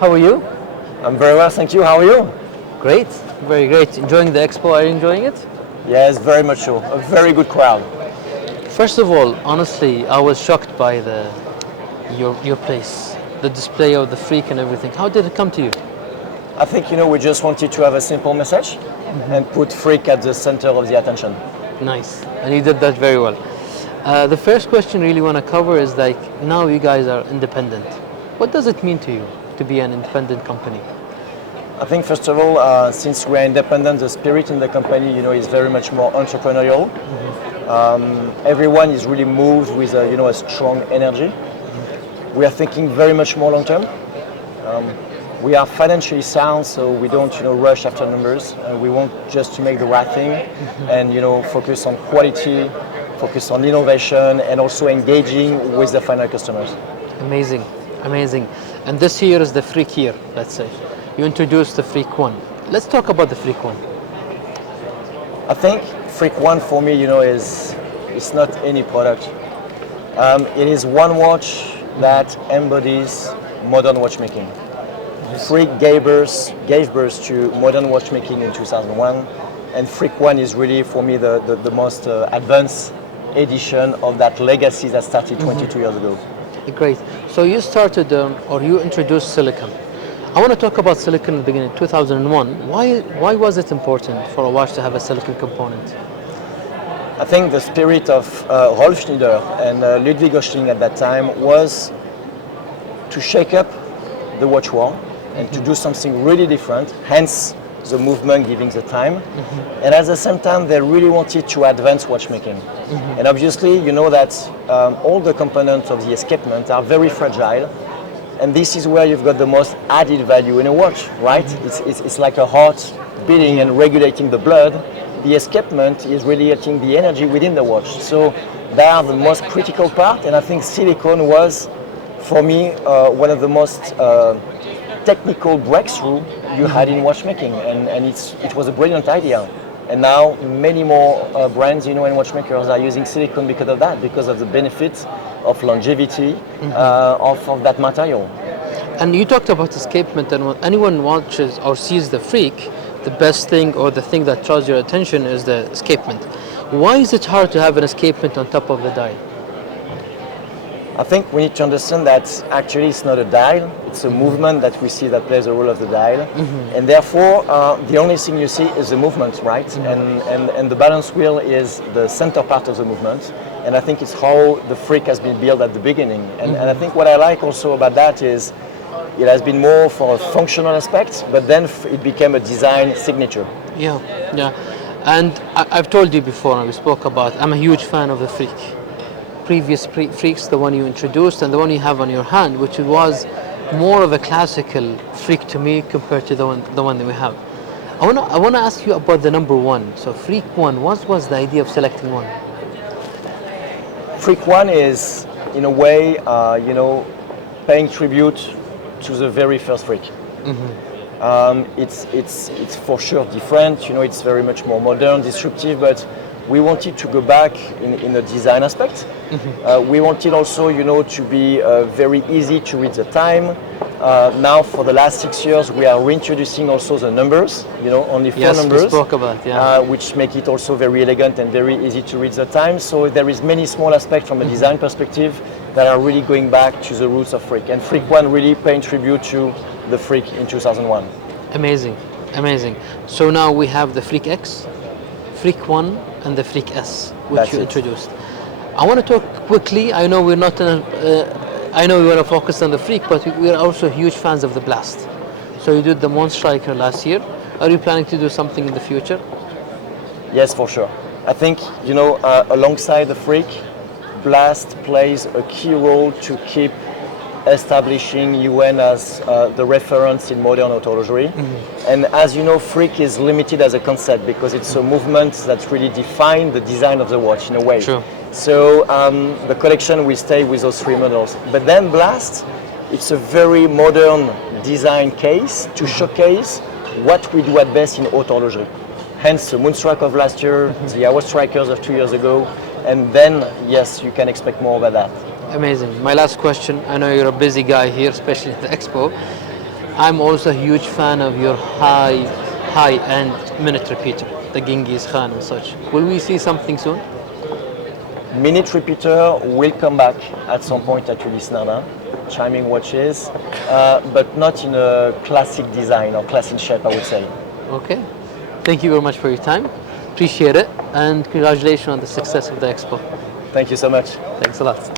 How are you? I'm very well, thank you. How are you? Great, very great. Enjoying the expo, are you enjoying it? Yes, very much so. A very good crowd. First of all, honestly, I was shocked by your place, the display of the freak and everything. How did it come to you? I think, we just wanted to have a simple message and put freak at the center of the attention. Nice, and you did that very well. The first question really want to cover is like, now you guys are independent. What does it mean to you to be an independent company? I think first of all, since we're independent, the spirit in the company, is very much more entrepreneurial. Everyone is really moved with a strong energy. We are thinking very much more long term. We are financially sound, so we don't rush after numbers. We want just to make the right thing and focus on quality, focus on innovation, and also engaging with the final customers. Amazing, amazing. And this year is the freak year, let's say. You introduced the Freak 1. Let's talk about the Freak 1. I think Freak 1 for me, it's not any product. It is one watch that embodies modern watchmaking. Freak gave birth to modern watchmaking in 2001, and Freak 1 is really, for me, the most advanced edition of that legacy that started 22 years ago. Great. So you started, or you introduced silicon. I want to talk about silicon in the beginning, 2001. Why was it important for a watch to have a silicon component? I think the spirit of Rolf Schneider and Ludwig Oechsling at that time was to shake up the watch world and to do something really different, hence the movement giving the time. And at the same time, they really wanted to advance watchmaking. And obviously, you know that all the components of the escapement are very fragile. And this is where you've got the most added value in a watch, right? It's like a heart beating and regulating the blood. The escapement is regulating the energy within the watch. So they are the most critical part, and I think silicone was, for me, one of the most technical breakthrough you had in watchmaking, and it was a brilliant idea. And now many more brands, and watchmakers are using silicone because of that, because of the benefits of longevity of that material. And you talked about escapement, and when anyone watches or sees the Freak, the best thing or the thing that draws your attention is the escapement. Why is it hard to have an escapement on top of the dial? I think we need to understand that actually it's not a dial, it's a movement that we see that plays the role of the dial. And therefore, the only thing you see is the movement, right? And the balance wheel is the center part of the movement. And I think it's how the Freak has been built at the beginning. And I think what I like also about that is it has been more for a functional aspect, but then it became a design signature. Yeah. And I've told you before, and we spoke about, I'm a huge fan of the Freak. Previous Freaks, the one you introduced and the one you have on your hand, which was more of a classical Freak to me compared to the one that we have. I want to ask you about the number 1. So Freak 1, what was the idea of selecting one? Freak 1 is, in a way, paying tribute to the very first Freak. It's for sure different. It's very much more modern, disruptive, but we wanted to go back in the design aspect. We wanted also, to be very easy to read the time. Now, for the last 6 years, we are reintroducing also the numbers. Only 4 numbers. We spoke about, which make it also very elegant and very easy to read the time. So there is many small aspects from a design perspective that are really going back to the roots of Freak. And Freak 1 really paying tribute to the Freak in 2001. Amazing. So now we have the Freak X, Freak 1, and the Freak S, which you introduced. I want to talk quickly. I know we're not I know we want to focus on the Freak, but we're also huge fans of the Blast. So you did the Moon Striker last year. Are you planning to do something in the future? Yes, for sure. I think, alongside the Freak, Blast plays a key role to keep establishing UN as the reference in modern horologery. And as you know, Freak is limited as a concept because it's a movement that really defines the design of the watch in a way. True. So the collection will stay with those 3 models. But then Blast, it's a very modern design case to showcase what we do at best in horologery. Hence the Moonstrike of last year, the Hour Strikers of 2 years ago, and then, yes, you can expect more about that. Amazing. My last question, I know you're a busy guy here, especially at the expo. I'm also a huge fan of your high-end minute repeater, the Genghis Khan and such. Will we see something soon? Minute repeater will come back at some point at Ulysse Nardin, chiming watches, but not in a classic design or classic shape, I would say. Okay. Thank you very much for your time. Appreciate it, and congratulations on the success of the expo. Thank you so much. Thanks a lot.